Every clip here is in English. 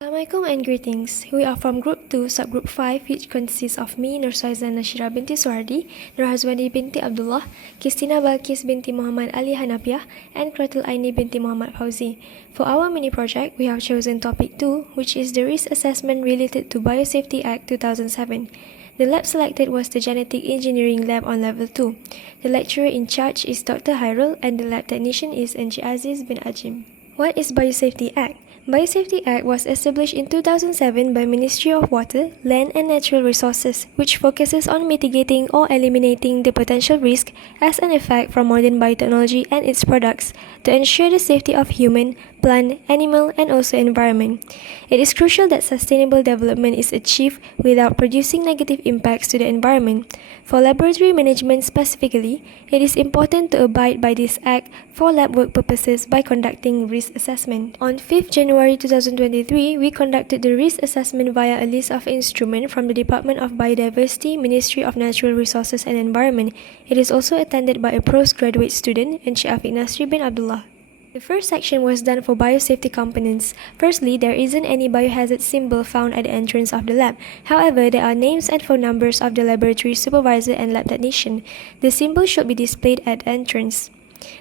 Assalamualaikum and greetings. We are from Group 2, Subgroup 5, which consists of me, Nursaizan Nashira binti Suhardi, Nurhazwani binti Abdullah, Kistina Balkis binti Muhammad Ali Hanafiah, and Kratul Aini binti Muhammad Fauzi. For our mini project, we have chosen topic 2, which is the risk assessment related to Biosafety Act 2007. The lab selected was the Genetic Engineering Lab on Level 2. The lecturer in charge is Dr. Hairul and the lab technician is Encik Aziz bin Ajim. What is Biosafety Act? Biosafety Act was established in 2007 by Ministry of Water, Land and Natural Resources, which focuses on mitigating or eliminating the potential risk as an effect from modern biotechnology and its products to ensure the safety of human, plant, animal, and also environment. It is crucial that sustainable development is achieved without producing negative impacts to the environment. For laboratory management specifically, it is important to abide by this act for lab work purposes by conducting risk assessment. On 5th January 2023, we conducted the risk assessment via a list of instruments from the Department of Biodiversity, Ministry of Natural Resources and Environment. It is also attended by a postgraduate student, Encik Afiq Nasri bin Abdullah. The first section was done for biosafety components. Firstly, there isn't any biohazard symbol found at the entrance of the lab. However, there are names and phone numbers of the laboratory supervisor and lab technician. The symbol should be displayed at the entrance.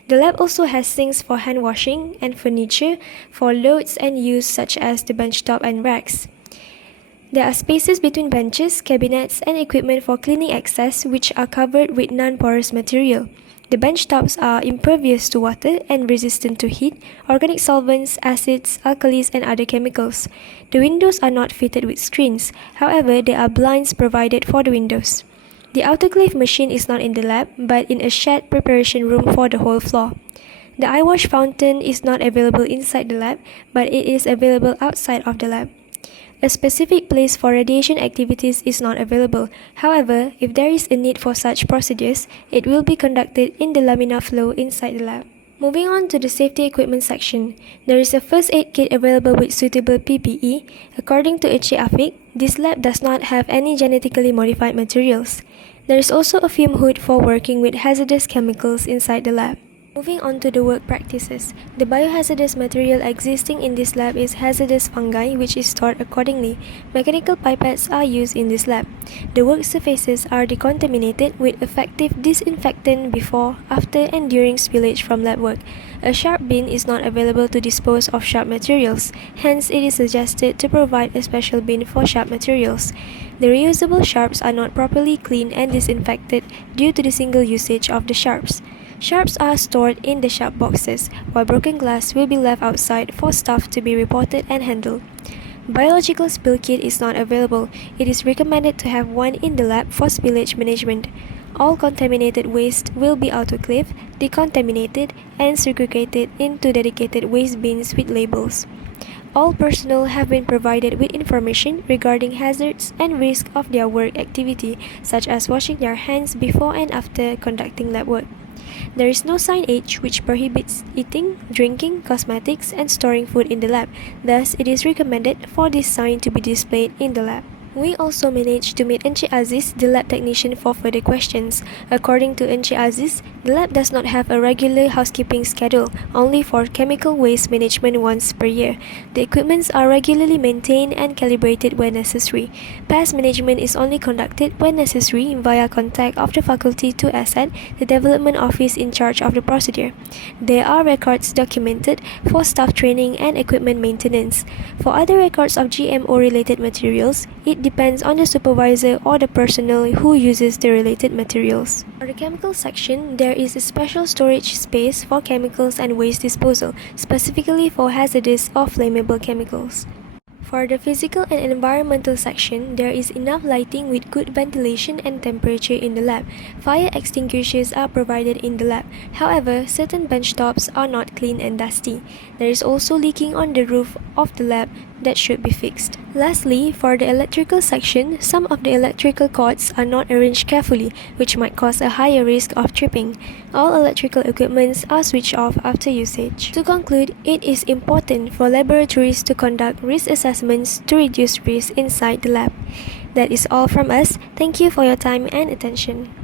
The lab also has sinks for hand washing and furniture for loads and use such as the benchtop and racks. There are spaces between benches, cabinets, and equipment for cleaning access which are covered with non-porous material. The benchtops are impervious to water and resistant to heat, organic solvents, acids, alkalis, and other chemicals. The windows are not fitted with screens. However, there are blinds provided for the windows. The autoclave machine is not in the lab, but in a shared preparation room for the whole floor. The eye wash fountain is not available inside the lab, but it is available outside of the lab. A specific place for radiation activities is not available. However, if there is a need for such procedures, it will be conducted in the laminar flow inside the lab. Moving on to the safety equipment section, there is a first aid kit available with suitable PPE. According to Encik Afiq, this lab does not have any genetically modified materials. There is also a fume hood for working with hazardous chemicals inside the lab. Moving on to the work practices, the biohazardous material existing in this lab is hazardous fungi, which is stored accordingly. Mechanical pipettes are used in this lab. The work surfaces are decontaminated with effective disinfectant before, after, and during spillage from lab work. A sharp bin is not available to dispose of sharp materials, hence it is suggested to provide a special bin for sharp materials. The reusable sharps are not properly cleaned and disinfected due to the single usage of the sharps. Sharps are stored in the sharp boxes, while broken glass will be left outside for staff to be reported and handled. Biological spill kit is not available. It is recommended to have one in the lab for spillage management. All contaminated waste will be autoclaved, decontaminated, and segregated into dedicated waste bins with labels. All personnel have been provided with information regarding hazards and risk of their work activity, such as washing their hands before and after conducting lab work. There is no signage which prohibits eating, drinking, cosmetics, and storing food in the lab. Thus, it is recommended for this sign to be displayed in the lab. We also managed to meet Encik Aziz, the lab technician, for further questions. According to Encik Aziz, the lab does not have a regular housekeeping schedule, only for chemical waste management once per year. The equipments are regularly maintained and calibrated when necessary. Pest management is only conducted when necessary via contact of the faculty to ASAD, the development office in charge of the procedure. There are records documented for staff training and equipment maintenance. For other records of GMO-related materials, it depends on the supervisor or the personnel who uses the related materials. For the chemical section, there is a special storage space for chemicals and waste disposal, specifically for hazardous or flammable chemicals. For the physical and environmental section, there is enough lighting with good ventilation and temperature in the lab. Fire extinguishers are provided in the lab. However, certain benchtops are not clean and dusty. There is also leaking on the roof of the lab that should be fixed. Lastly, for the electrical section, some of the electrical cords are not arranged carefully, which might cause a higher risk of tripping. All electrical equipments are switched off after usage. To conclude, it is important for laboratories to conduct risk assessments to reduce risk inside the lab. That is all from us. Thank you for your time and attention.